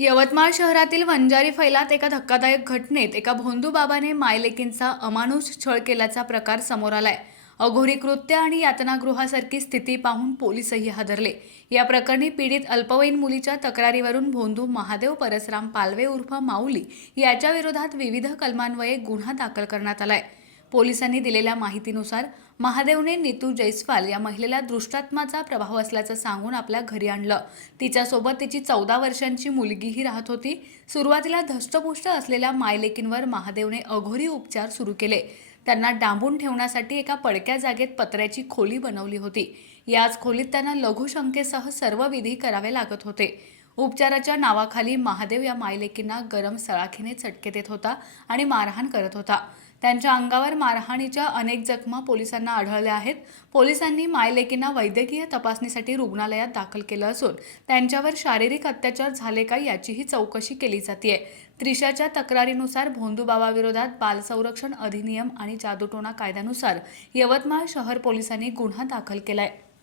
यवतमाळ शहरातील वंजारी फैलात एका धक्कादायक घटनेत एका भोंदू बाबाने मायलेकींचा अमानुष छळ केल्याचा प्रकार समोर आलाय। अघोरी कृत्य आणि यातनागृहासारखी स्थिती पाहून पोलीसही हादरले। या प्रकरणी पीडित अल्पवयीन मुलीच्या तक्रारीवरून भोंदू महादेव परसराम पालवे उर्फ माऊली याच्या विरोधात विविध कलमान्वये गुन्हा दाखल करण्यात आलाय। पोलिसांनी दिलेल्या माहितीनुसार महादेवने नीतू जयस्वाल या महिलेला दृष्टात्माचा प्रभाव असल्याचं सांगून आपल्या घरी आणलं। तिच्यासोबत तिची 14 वर्षांची मुलगीही राहत होती। सुरुवातीला धष्टपुष्ट असलेल्या मायलेकींवर महादेवने अघोरी उपचार सुरू केले। त्यांना डांबून ठेवण्यासाठी एका पडक्या जागेत पत्र्याची खोली बनवली होती। याच खोलीत त्यांना लघुशंकेसह सर्व विधी करावे लागत होते। उपचाराच्या नावाखाली महादेव या मायलेकींना गरम सळाखीने चटके देत होता आणि मारहाण करत होता। त्यांच्या अंगावर मारहाणीच्या अनेक जखमा पोलिसांना आढळल्या आहेत। पोलिसांनी मायलेकींना वैद्यकीय तपासणीसाठी रुग्णालयात दाखल केलं असून त्यांच्यावर शारीरिक अत्याचार झाले का याचीही चौकशी केली जाते। त्रिशाच्या तक्रारीनुसार भोंदूबाबाविरोधात बाल संरक्षण अधिनियम आणि जादूटोणा कायद्यानुसार यवतमाळ शहर पोलिसांनी गुन्हा दाखल केलाय।